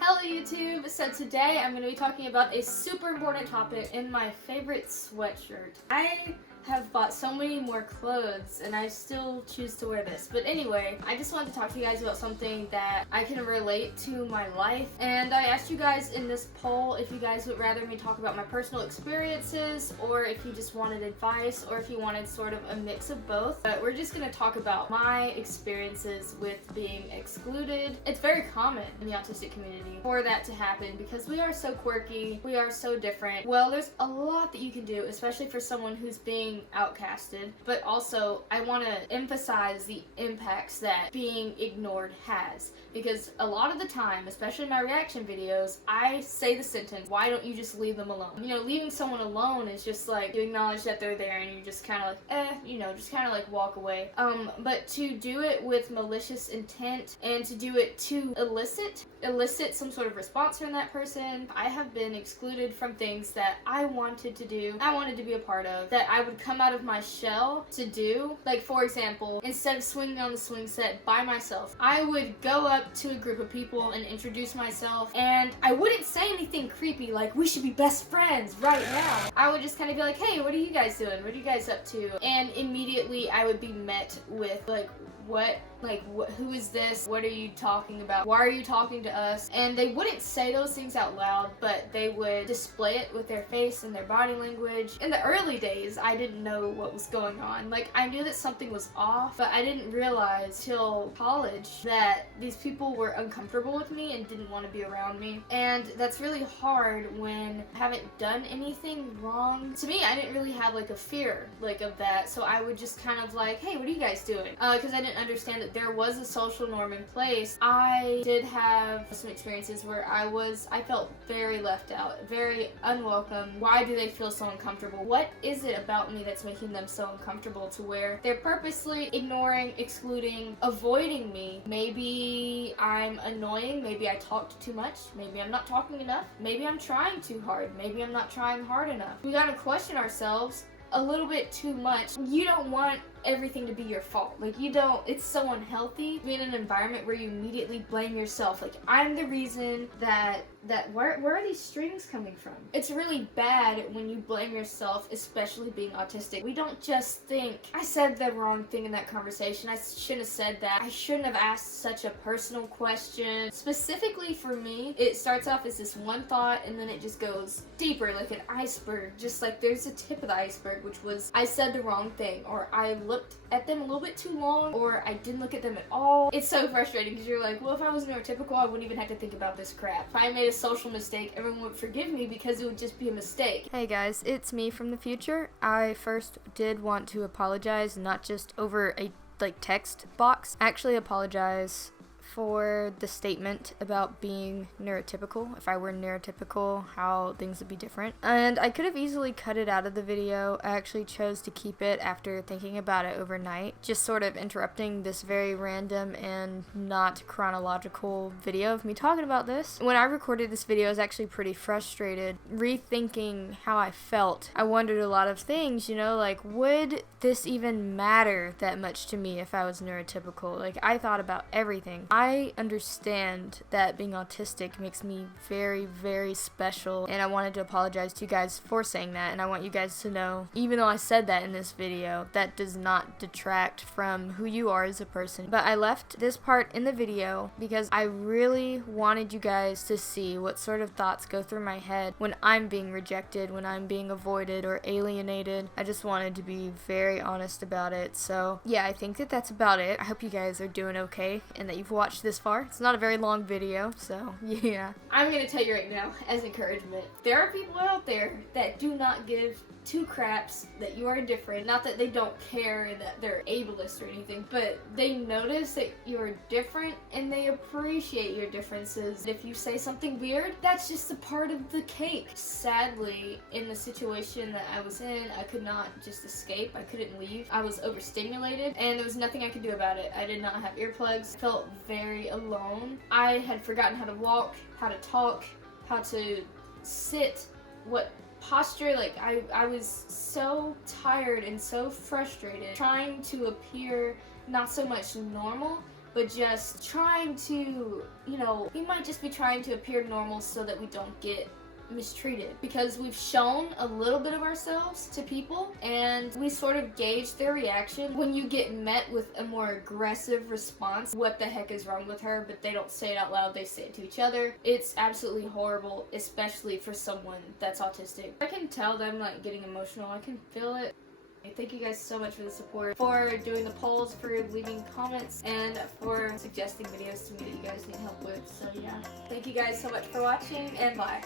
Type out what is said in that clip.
Hello YouTube! So today I'm going to be talking about a super important topic in my favorite sweatshirt. I have bought so many more clothes and I still choose to wear this. But anyway, I just wanted to talk to you guys about something that I can relate to my life. And I asked you guys in this poll if you guys would rather me talk about my personal experiences or if you just wanted advice or if you wanted sort of a mix of both. But we're just going to talk about my experiences with being excluded. It's very common in the autistic community for that to happen because we are so quirky, we are so different. Well, there's a lot that you can do, especially for someone who's being outcasted, but also I want to emphasize the impacts that being ignored has, because a lot of the time, especially in my reaction videos, I say the sentence, why don't you just leave them alone? You know, leaving someone alone is just like you acknowledge that they're there and you just kind of like, just kind of like walk away. But to do it with malicious intent and to do it to elicit some sort of response from that person, I have been excluded from things that I wanted to do, I wanted to be a part of, that I would come out of my shell to do. Like, for example, instead of swinging on the swing set by myself, I would go up to a group of people and introduce myself, and I wouldn't say anything creepy like, we should be best friends right now. I would just kind of be like, hey, what are you guys doing? What are you guys up to? And immediately I would be met with like, what? Like, who is this? What are you talking about? Why are you talking to us? And they wouldn't say those things out loud, but they would display it with their face and their body language. In the early days, I didn't know what was going on. Like, I knew that something was off, but I didn't realize till college that these people were uncomfortable with me and didn't want to be around me. And that's really hard when I haven't done anything wrong. To me, I didn't really have like a fear like of that, so I would just kind of like, hey, what are you guys doing? Because I didn't understand that there was a social norm in place. I did have some experiences where I felt very left out, very unwelcome. Why do they feel so uncomfortable? What is it about me that's making them so uncomfortable to where they're purposely ignoring, excluding, avoiding me? Maybe I'm annoying, maybe I talked too much, maybe I'm not talking enough, maybe I'm trying too hard, maybe I'm not trying hard enough. We gotta question ourselves a little bit too much. You don't want everything to be your fault. Like, you don't, it's so unhealthy to be in an environment where you immediately blame yourself. Like, I'm the reason that where are these strings coming from? It's really bad when you blame yourself, especially being autistic. We don't just think, I said the wrong thing in that conversation, I shouldn't have said that, I shouldn't have asked such a personal question. Specifically for me, it starts off as this one thought and then it just goes deeper, like an iceberg. Just like there's a tip of the iceberg, which was I said the wrong thing, or I looked at them a little bit too long, or I didn't look at them at all. It's so frustrating because you're like, well, if I was neurotypical, I wouldn't even have to think about this crap. If I made a social mistake, everyone would forgive me because it would just be a mistake. Hey guys, it's me from the future. I first did want to apologize, not just over a text box. I actually apologize for the statement about being neurotypical. If I were neurotypical, how things would be different. And I could have easily cut it out of the video. I actually chose to keep it after thinking about it overnight, just sort of interrupting this very random and not chronological video of me talking about this. When I recorded this video, I was actually pretty frustrated, rethinking how I felt. I wondered a lot of things, like, would this even matter that much to me if I was neurotypical? Like, I thought about everything. I understand that being autistic makes me very, very special, and I wanted to apologize to you guys for saying that, and I want you guys to know, even though I said that in this video, that does not detract from who you are as a person. But I left this part in the video because I really wanted you guys to see what sort of thoughts go through my head when I'm being rejected, when I'm being avoided or alienated. I just wanted to be very honest about it. So yeah, I think that that's about it. I hope you guys are doing okay and that you've watched this far. It's not a very long video, so yeah. I'm gonna tell you right now, as encouragement, there are people out there that do not give two craps that you are different. Not that they don't care that they're ableist or anything, but they notice that you're different and they appreciate your differences. If you say something weird, that's just a part of the cake. Sadly, in the situation that I was in, I could not just escape. I couldn't leave. I was overstimulated and there was nothing I could do about it. I did not have earplugs. I felt very alone. I had forgotten how to walk, how to talk, how to sit, what posture. Like, I was so tired and so frustrated trying to appear not so much normal, but just trying to, we might just be trying to appear normal so that we don't get mistreated, because we've shown a little bit of ourselves to people and we sort of gauge their reaction. When you get met with a more aggressive response, what the heck is wrong with her, but they don't say it out loud, they say it to each other. It's absolutely horrible, especially for someone that's autistic. I can tell them like getting emotional, I can feel it. Thank you guys so much for the support, for doing the polls, for leaving comments, and for suggesting videos to me that you guys need help with. So yeah, thank you guys so much for watching, and bye.